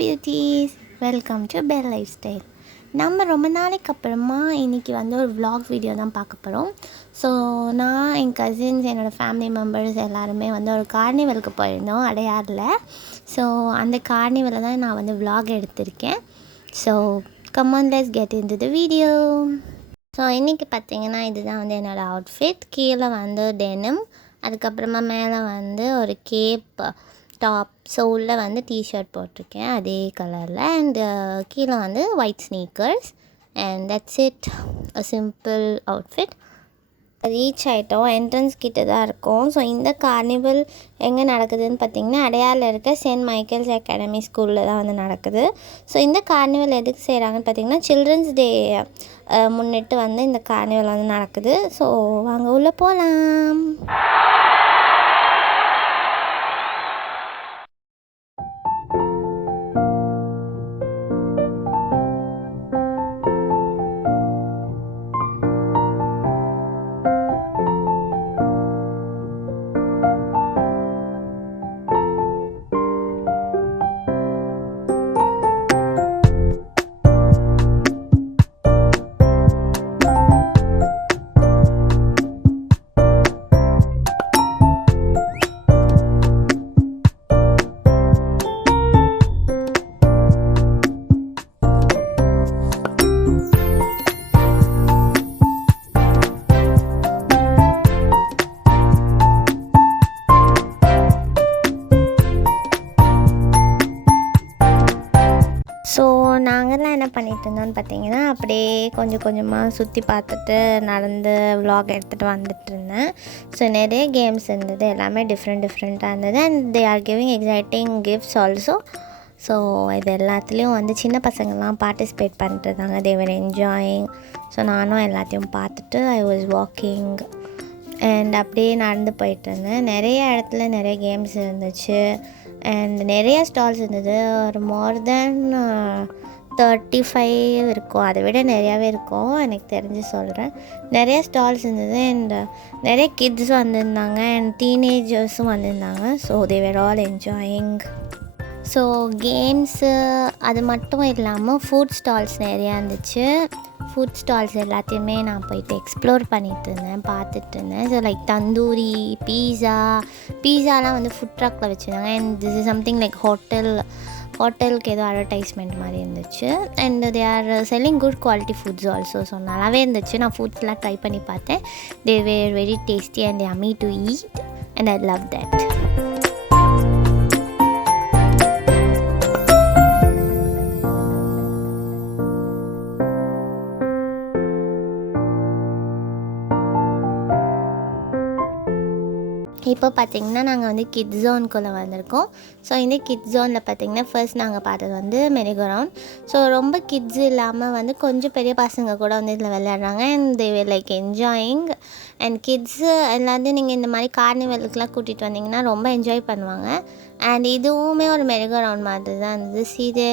Beauties, welcome to bell life style. நம்ம ரொம்ப நாளைக்கு அப்புறமா இன்றைக்கி வந்து ஒரு vlog வீடியோ தான் பார்க்க போகிறோம். ஸோ நான் என் கசின்ஸ் என்னோடய ஃபேமிலி மெம்பர்ஸ் எல்லாருமே வந்து ஒரு கார்னிவலுக்கு போயிருந்தோம் அடையாரில். ஸோ அந்த கார்னிவலில் தான் நான் வந்து vlog எடுத்திருக்கேன். So come on, let's get into the video. So இன்றைக்கி பார்த்திங்கன்னா இதுதான் வந்து என்னோடய அவுட்ஃபிட். கீழே வந்து டெனிம், அதுக்கப்புறமா மேலே வந்து ஒரு கேப் டாப், ஸோ உள்ளே வந்து டிஷர்ட் போட்டிருக்கேன் அதே கலரில், அண்டு கீழே வந்து white sneakers, and that's it. A simple outfit. Reach ஆகிட்டோம், என்ட்ரன்ஸ் கிட்ட தான் இருக்கும். ஸோ இந்த கார்னிவல் எங்கே நடக்குதுன்னு பார்த்திங்கன்னா அடையாரில் இருக்க சென்ட் மைக்கேல்ஸ் அகாடமி ஸ்கூலில் தான் வந்து நடக்குது. ஸோ இந்த கார்னிவல் எதுக்கு செய்கிறாங்கன்னு பார்த்திங்கன்னா சில்ட்ரன்ஸ் டே முன்னிட்டு வந்து இந்த கார்னிவல் வந்து நடக்குது. ஸோ வாங்க உள்ளே போகலாம். ஸோ நாங்கள்லாம் என்ன பண்ணிகிட்டு இருந்தோம்னு பார்த்தீங்கன்னா அப்படியே கொஞ்சம் கொஞ்சமாக சுற்றி பார்த்துட்டு நடந்து vlog எடுத்துகிட்டு வந்துட்டு இருந்தேன். ஸோ நிறைய கேம்ஸ் இருந்தது, எல்லாமே டிஃப்ரெண்ட்டாக இருந்தது, and they are giving exciting gifts also. So இது எல்லாத்துலேயும் வந்து சின்ன பசங்கள்லாம் பார்ட்டிசிபேட் பண்ணிட்டு இருந்தாங்க. தே வர் என்ஜாயிங். ஸோ நானும் எல்லாத்தையும் பார்த்துட்டு ஐ வாஸ் வாக்கிங் அண்ட் அப்படியே நடந்து போயிட்டு இருந்தேன். நிறைய இடத்துல நிறைய கேம்ஸ் இருந்துச்சு, அண்ட் நிறைய ஸ்டால்ஸ் இருந்தது. ஒரு மோர் தென் 35 இருக்கும், அதை விட நிறையாவே இருக்கும் எனக்கு தெரிஞ்சு சொல்கிறேன். நிறைய ஸ்டால்ஸ் இருந்தது, அண்ட் நிறைய கிட்ஸ் வந்திருந்தாங்க, அண்ட் டீனேஜர்ஸும் வந்திருந்தாங்க. So they were all enjoying. So games அது மட்டும் இல்லாமல் ஃபுட் ஸ்டால்ஸ் நிறையா இருந்துச்சு. ஃபுட் ஸ்டால்ஸ் எல்லாத்தையுமே நான் போயிட்டு எக்ஸ்ப்ளோர் பண்ணிகிட்டு இருந்தேன், பார்த்துட்டு இருந்தேன். ஸோ லைக் தந்தூரி, பீஸாலாம் வந்து ஃபுட் ட்ரக்கில் வச்சுருந்தாங்க, and this is something like ஹோட்டலுக்கு ஏதோ அட்வர்டைஸ்மெண்ட் மாதிரி இருந்துச்சு. And they are selling good quality foods also. So நல்லாவே இருந்துச்சு. நான் ஃபுட்ஸ்லாம் ட்ரை பண்ணி பார்த்தேன். They were very tasty and yummy to eat, and I love that. இப்போ பார்த்திங்கன்னா நாங்கள் வந்து கிட்ஸ் ஜோனுக்குள்ளே வந்திருக்கோம். ஸோ இந்த கிட்ஸ் ஜோனில் பார்த்திங்கன்னா ஃபர்ஸ்ட் நாங்கள் பார்த்தது வந்து மெரிகோரவுண்ட். ஸோ ரொம்ப கிட்ஸ் இல்லாமல் வந்து கொஞ்சம் பெரிய பசங்க கூட வந்து இதில் விளையாடுறாங்க, and they were like enjoying. And kids எல்லாத்தையும் நீங்கள் இந்த மாதிரி கார்னிவலுக்குலாம் கூட்டிகிட்டு வந்தீங்கன்னா ரொம்ப என்ஜாய் பண்ணுவாங்க. அண்ட் இதுவுமே ஒரு மெரிகோரவுண்ட் மாதிரி தான் இருந்தது. சீதே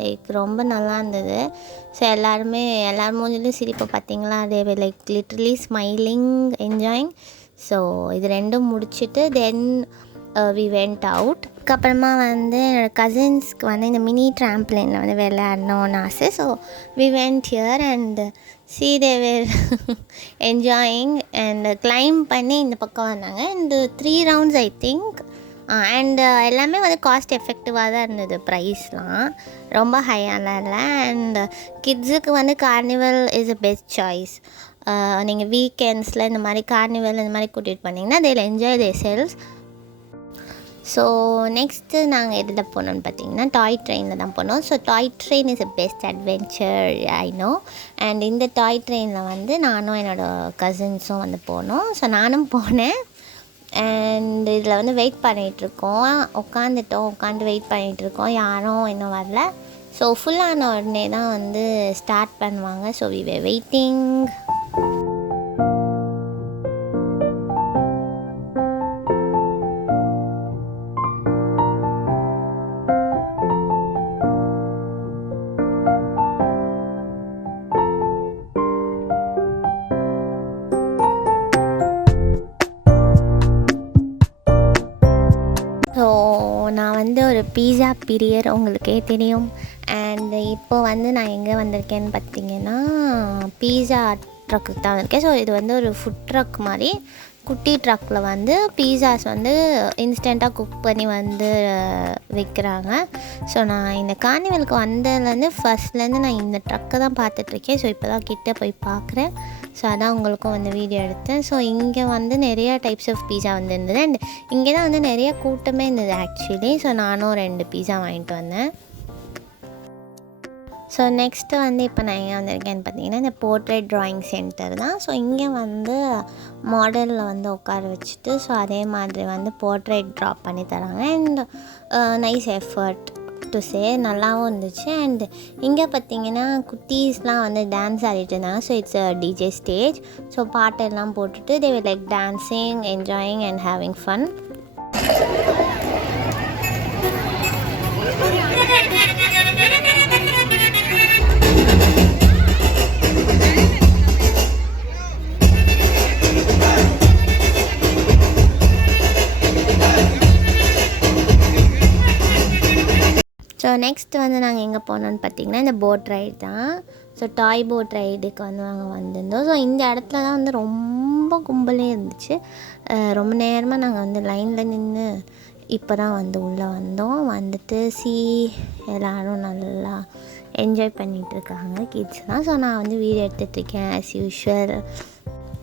லைக் ரொம்ப நல்லா இருந்தது. ஸோ எல்லார் மூஞ்சிலையும் சிரிப்பை பார்த்திங்களா, they were like literally smiling, enjoying. So இது ரெண்டும் முடிச்சுட்டு தென் வி வெண்ட் அவுட். அதுக்கப்புறமா வந்து என்னோடய கசின்ஸ்க்கு வந்து இந்த மினி ட்ராம்ப்ளைனில் வந்து விளையாடணும்னு ஆசை. So we went here and see they were enjoying and climb பண்ணி இந்த பக்கம் வந்தாங்க. And 3 rounds I think. And எல்லாமே வந்து காஸ்ட் எஃபெக்டிவாக தான் இருந்தது. ப்ரைஸ்லாம் ரொம்ப ஹையாலாம் இல்லை. அண்ட் கிட்ஸுக்கு வந்து carnival is a best choice. நீங்கள் வீக்கெண்ட்ஸில் இந்த மாதிரி கார்னிவல் இந்த மாதிரி கூட்டிகிட்டு போனீங்கன்னா they will enjoy themselves. So next நாங்கள் எதில் போனோம்னு பார்த்தீங்கன்னா டாய் ட்ரெயினில் தான் போனோம். So toy train is a best adventure I know. And இந்த டாய் ட்ரெயினில் வந்து நானும் என்னோடய கசின்ஸும் வந்து போனோம். ஸோ நானும் போனேன். அண்ட் இதில் வந்து வெயிட் பண்ணிகிட்ருக்கோம், உட்காந்து வெயிட் பண்ணிகிட்ருக்கோம், யாரும் இன்னும் வரல. ஸோ ஃபுல்லான உடனே தான் வந்து ஸ்டார்ட் பண்ணுவாங்க. So we were waiting. வந்து ஒரு பீஸா பிரியர் உங்களுக்கே தெரியும். அண்ட் இப்போ வந்து நான் எங்கே வந்திருக்கேன்னு பார்த்தீங்கன்னா பீஸா ட்ரக்குக்கு தான் வந்திருக்கேன். ஸோ இது வந்து ஒரு ஃபுட் ட்ரக் மாதிரி குட்டி ட்ரக்கில் வந்து பீஸாஸ் வந்து இன்ஸ்டண்ட்டாக குக் பண்ணி வந்து விற்கிறாங்க. ஸோ நான் இந்த கார்னிவலுக்கு வந்ததுலேருந்து ஃபஸ்ட்லேருந்து நான் இந்த ட்ரக்கை தான் பார்த்துட்ருக்கேன். ஸோ இப்போ தான் கிட்டே போய் பார்க்குறேன். ஸோ அதான் உங்களுக்கும் வந்து வீடியோ எடுத்தேன். ஸோ இங்கே வந்து நிறைய டைப்ஸ் ஆஃப் பீஸா வந்து இருந்தது. அண்ட் இங்கே தான் வந்து நிறைய கூட்டமே இருந்தது ஆக்சுவலி. ஸோ நானும் 2 பீஸா வாங்கிட்டு வந்தேன். ஸோ நெக்ஸ்ட்டு வந்து இப்போ நான் எங்கே வந்திருக்கேன்னு பார்த்தீங்கன்னா இந்த போர்ட்ரேட் ட்ராயிங் சென்டர் தான். ஸோ இங்கே வந்து மாடலில் வந்து உட்கார வச்சுட்டு ஸோ அதே மாதிரி வந்து போர்ட்ரேட் ட்ரா பண்ணி தராங்க. And nice effort to say, நல்லாவும் இருந்துச்சு. அண்ட் இங்கே பார்த்தீங்கன்னா குட்டீஸ்லாம் வந்து டான்ஸ் ஆடிட்டு இருந்தாங்க. So it's DJ stage. So பாட்டெல்லாம் போட்டுட்டு they were like dancing, enjoying and having fun. So next வந்து நாங்கள் எங்கே போனோன்னு பார்த்தீங்கன்னா இந்த போட் ரைடு தான். ஸோ டாய் போட் ரைடுக்கு வந்து நாங்கள் வந்திருந்தோம். ஸோ இந்த இடத்துல தான் வந்து ரொம்ப கும்பலே இருந்துச்சு. ரொம்ப நேரமாக நாங்கள் வந்து லைனில் நின்று இப்போ தான் வந்து உள்ளே வந்தோம். வந்துட்டு எல்லோரும் நல்லா என்ஜாய் பண்ணிகிட்ருக்காங்க கிட்ஸ்லாம். ஸோ நான் வந்து வீடியோ எடுத்துகிட்ருக்கேன் ஆஸ் யூஷுவல்.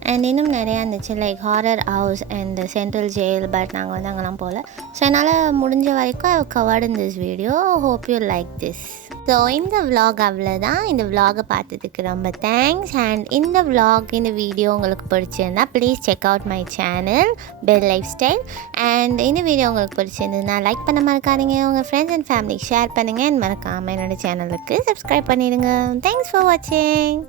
அண்ட் இன்னும் நிறையா இருந்துச்சு like horror house and central jail. But நாங்கள் வந்து அங்கெல்லாம் போகல. ஸோ என்னால் முடிஞ்ச வரைக்கும் ஐ covered in this video. Hope you like this. So இந்த விலாக் அவ்வளோதான். இந்த விலாகை பார்த்ததுக்கு ரொம்ப தேங்க்ஸ். அண்ட் இந்த விலாக் இந்த வீடியோ உங்களுக்கு பிடிச்சிருந்தா please check out my channel bell life style. And இந்த வீடியோ உங்களுக்கு பிடிச்சிருந்ததுன்னா லைக் பண்ண மறக்காதீங்க. உங்கள் ஃப்ரெண்ட்ஸ் அண்ட் ஃபேமிலிக்கு ஷேர் பண்ணுங்கள். அண்ட் மறக்காமல் என்னோடய சேனலுக்கு சப்ஸ்கிரைப் பண்ணிடுங்க. தேங்க்ஸ் ஃபார் வாட்சிங்.